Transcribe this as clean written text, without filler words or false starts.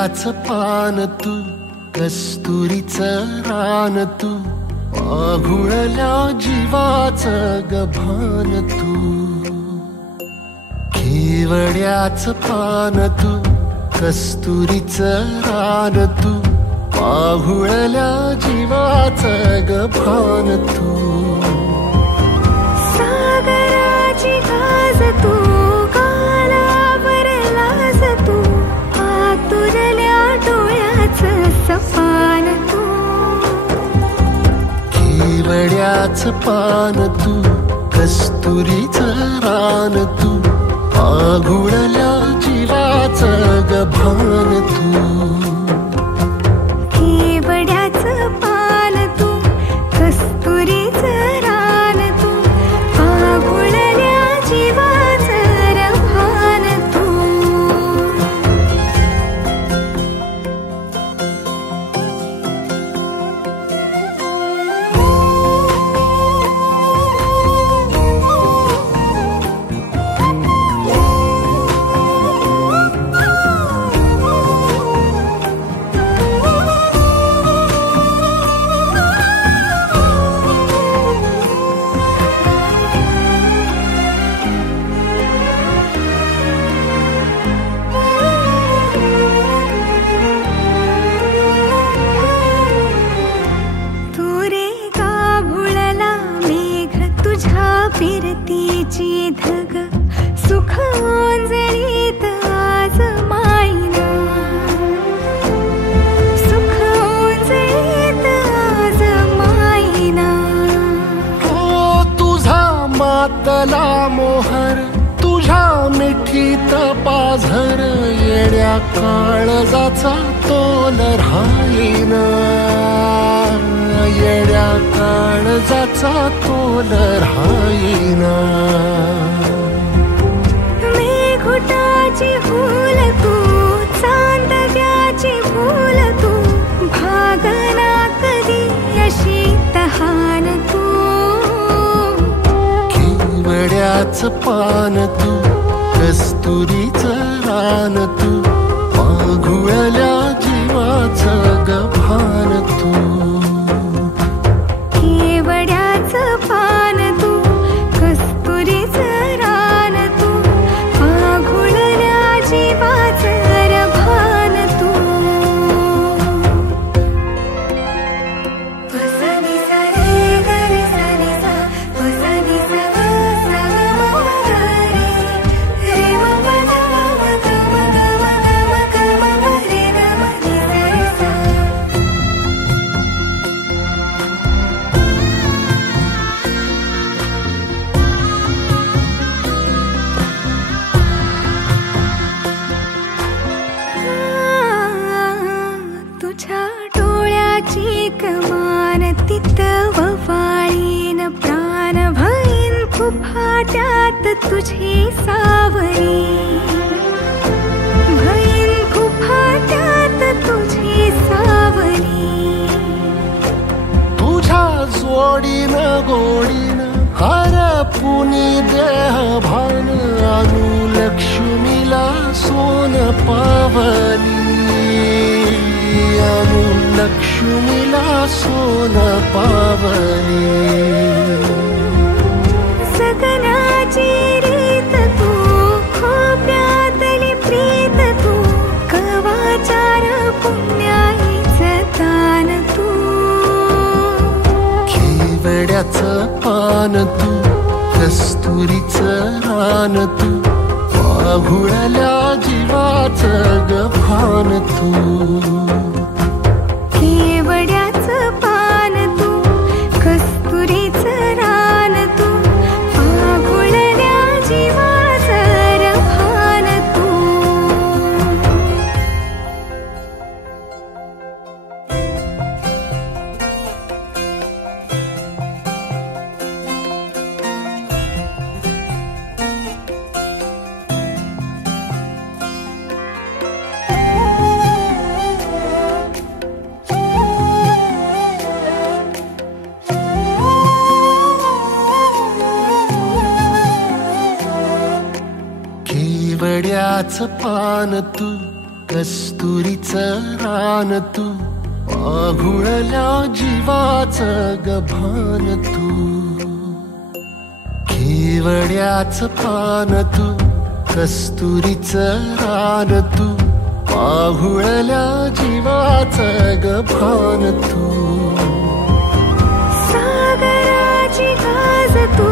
केवड्याचं पान तू, कस्तुरीचं रान तू, आघुळल्या जीवाचं गभान तू. केवड्याचं पान तू, कस्तुरीचं रान तू, आघुळल्या जीवाचं गभान तू. सागराची गाज तू, कालावर लाज तू, आतुरल्या डोळ्याचं सपान तू. केवड्याचं पान तू, कस्तुरीचं रान तू, आघुळल्या जीवाचं गभान तू. केवड्याचं पान तू, कस्तुरीचं रान तू, आघुळल्या जीवाचं रभान तू. फिरतीची धग सुख ओंजळीत आज मायना, सुख ओंजळीत आज मायना. ओ तुझा मातला मोहर, तुझ्या मिठीत पाझर, येड्या काळजाचा तोल राहीना, येड्या काळजाचा तोल राहीना. मेघुटाची फूल तू, चांदव्याची फूल तू, भागना कधी अशी तहान तू. केवड्याचं पान तू, कस्तुरीचं रान तू, आघुळल्या जीवाचं गभान तू. केवड्याचं पान तू, कस्तुरीचं रान तू, आघुळल्या जीवाचं रभान तू. सा नि सा रे ग रे सा नि सा, सा नि सा ग सा ग म ग रे, रे म प ध म ग म ग म ग म ग म रे ग म नि सा रे सा. तुझ्या डोळ्याची कमान तिथं ववाळीन, प्राण भईन फुफाट्यात तुझी सावरी, भईन फुफाट्यात तुझी सावरी. तुझ्या जोडीनं गोडीनं हरपुनी देह भान, अनुलक्ष्मीला सोन पावली, अनुलक्ष्मीला सोन पावली. सगनाची रीत तू, खोप्यातली प्रीत तू, कवाचार पुण्याईचं दान तू. केवड्याचं पान तू, कस्तुरीचं रान तू, आघुळल्या जीवाचं गभान तू. केवड्याचं पान तू, कस्तुरीचं रान तू, आघुळल्या जीवाचं रभान तू. केवड्याचं पान तू, कस्तुरीचं रान तू, पाघुळल्या जीवाचं गभान तू. केवड्याचं पान तू, कस्तुरीचं रान तू, पाघुळल्या जीवाचं गभान तू. सागराची गाज तू,